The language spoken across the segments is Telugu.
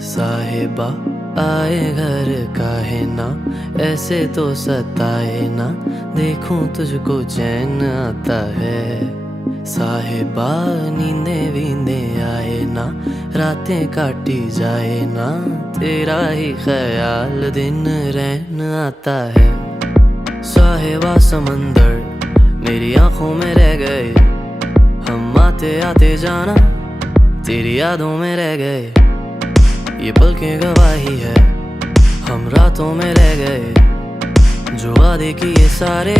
साहिबा आए घर काहे ना, ऐसे तो सताए ना, देखूं तुझको चैन आता है। साहिबा नींदे वींदे आए ना, रातें काटी जाए ना, तेरा ही ख्याल दिन रहन आता है। साहिबा समंदर मेरी आंखों में रह गए, हम आते आते जाना तेरी यादों में रह गए। ये पल की गवाही है, हम रातों में रह गए, जो वादे किए सारे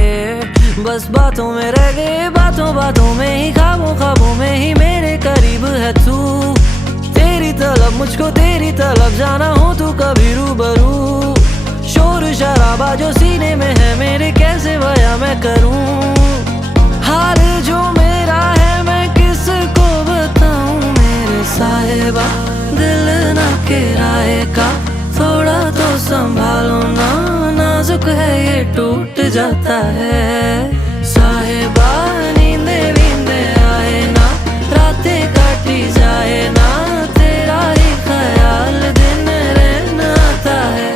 बस बातों में रह गए। बातों बातों में ही, ख्वाबों ख्वाबों में ही मेरे करीब है तू। तेरी तलब मुझको तेरी तलब जाना हो तू कभी रूबरू। शोर शराबा जो सीने में है मेरे कैसे बयां मैं करूं। हाल जो मेरा है मैं किसको बताऊं मेरे साहिबा। दिल ना किराए का थोड़ा तो संभालो ना, नाजुक है ये टूट जाता है। साहिबा नींदे वींदे आए ना, रातें काटी जाए ना, तेरा ही ख्याल दिन रहन आता है।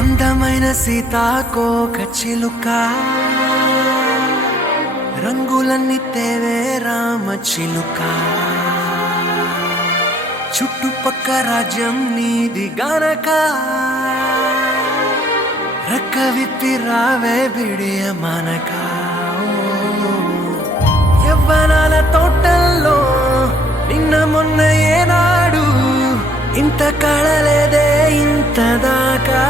అందమైన సీతాకోక చిలుక, రంగులన్నీ తేవే రామ చిలుక, చుట్టుపక్క రాజ్యం నీది గనక, రెక్క విప్పి రావే బిడియ మనక. యవ్వనాల తోటల్లో నిన్న మొన్న ఏనాడు ఇంత కళలేదే ఇంత దాకా.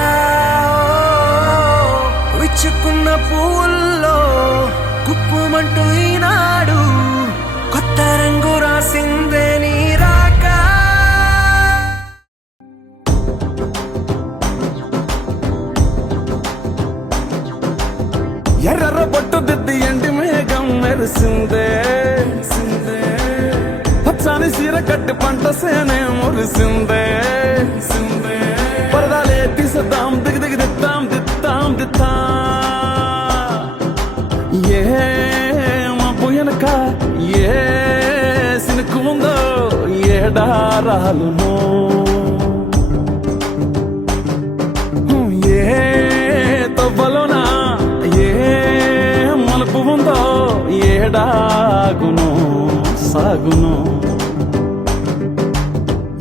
విచ్చుకున్న పూల్లో కుప్పుమంటూ ఈనాడు కొత్త రంగు రాసిందే నీ రాక. ఎర్ర బొట్టు దిద్ది ఎండి మేఘం మెరిసిందే, పచ్చాని సీర కట్టి పంట సేనే మురిసిందే. పరదాలే తీసేద్దాం దిగి దిగి దిద్దాం దిద్దాం దిద్దా. ఏ మబ్బు వెనక ఏ సినుకు ఉందో ఏడారాలునో, ఏ తవ్వలోనా ఏ మలుపు ఉందో ఏడాగునో సాగునో.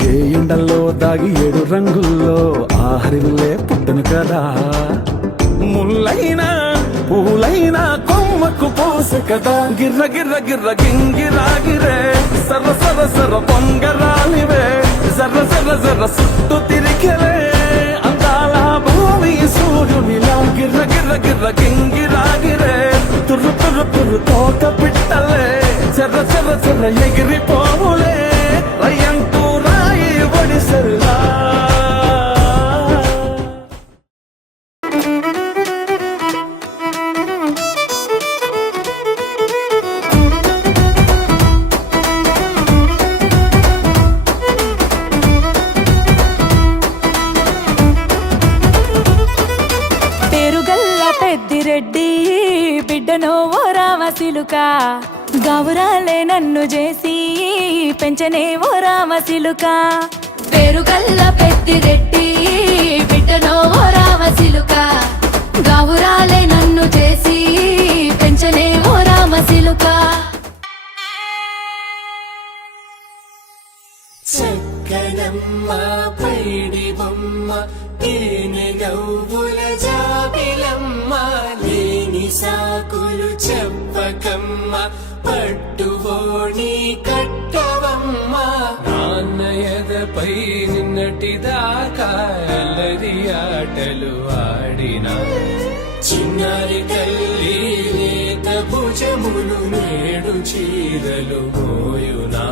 ఏ ఎండల్లో దాగి ఏడు రంగుల్లో ఆహరివులే పుట్టను కదా. ముల్లైనా పూలైనా కొమ్మకు పోసె కదా. గిర్ర గిర్ర గిర్ర గింగిరాగిరే సర్ర సర్ర సర్ర పొంగరాలివే. జర్ర జర్ర జర్ర సుట్టు తిరిగలే అందాల భూమి సూర్యునిలా. గిర్ర గిర్ర గిర్ర గింగిరాగిరే తుర్రు తుర్రు తుర్రు తోక పిట్టలే. చెర్ర చెర్ర చెర్ర ఎగిరిపోవులే రయ్యంటూ రాయి ఒడిసెల్లా. పేరుగల్ల పెద్దిరెడ్డి బిడ్డనో ఓ రామసిలుక, గౌరాలే నన్ను చేసి పెంచనే ఓ రామసిలుక. పేరుగల్ల పెద్దిరెడ్డి బిడ్డనో ఓ రామసిలుక, గౌరాలే నన్ను చేసి పెంచనే ఓ రామసిలుక. చక్కనమ్మ పైడి బొమ్మ తేనె నవ్వుల జాబిలమ్మ, లేని సాకులు చెప్పకమ్మ పట్టువోణి కట్టవమ్మ. నాన్నయదపై నిన్నటిదాకా అల్లరి ఆటలు ఆడినా, చిన్నారి తల్లి లేత భుజములు నేడు చీరలు మోయునా.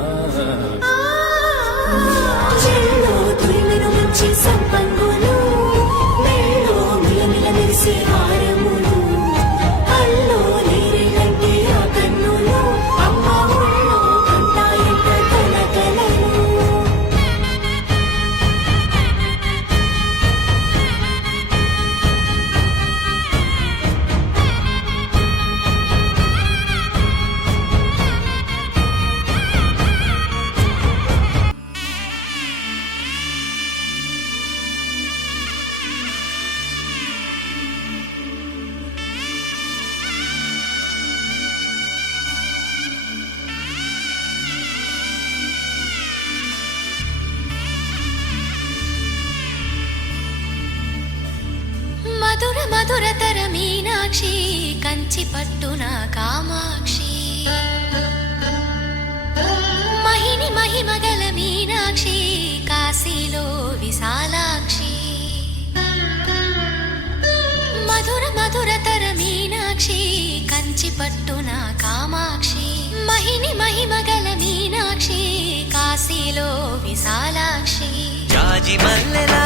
చెల్లో తురిమిన మంచి సంపంగులు మధురతర మీనాక్షి కంచి పట్టున కామాక్షి మహిని మహిమగల మీనాక్షి కాశీలో విశాలాక్షి మధురతర మీనాక్షి కంచి పట్టున కామాక్షి మహిని మహిమగల మీనాక్షి కాశీలో విశాలాక్షి జాజి మల్లెలా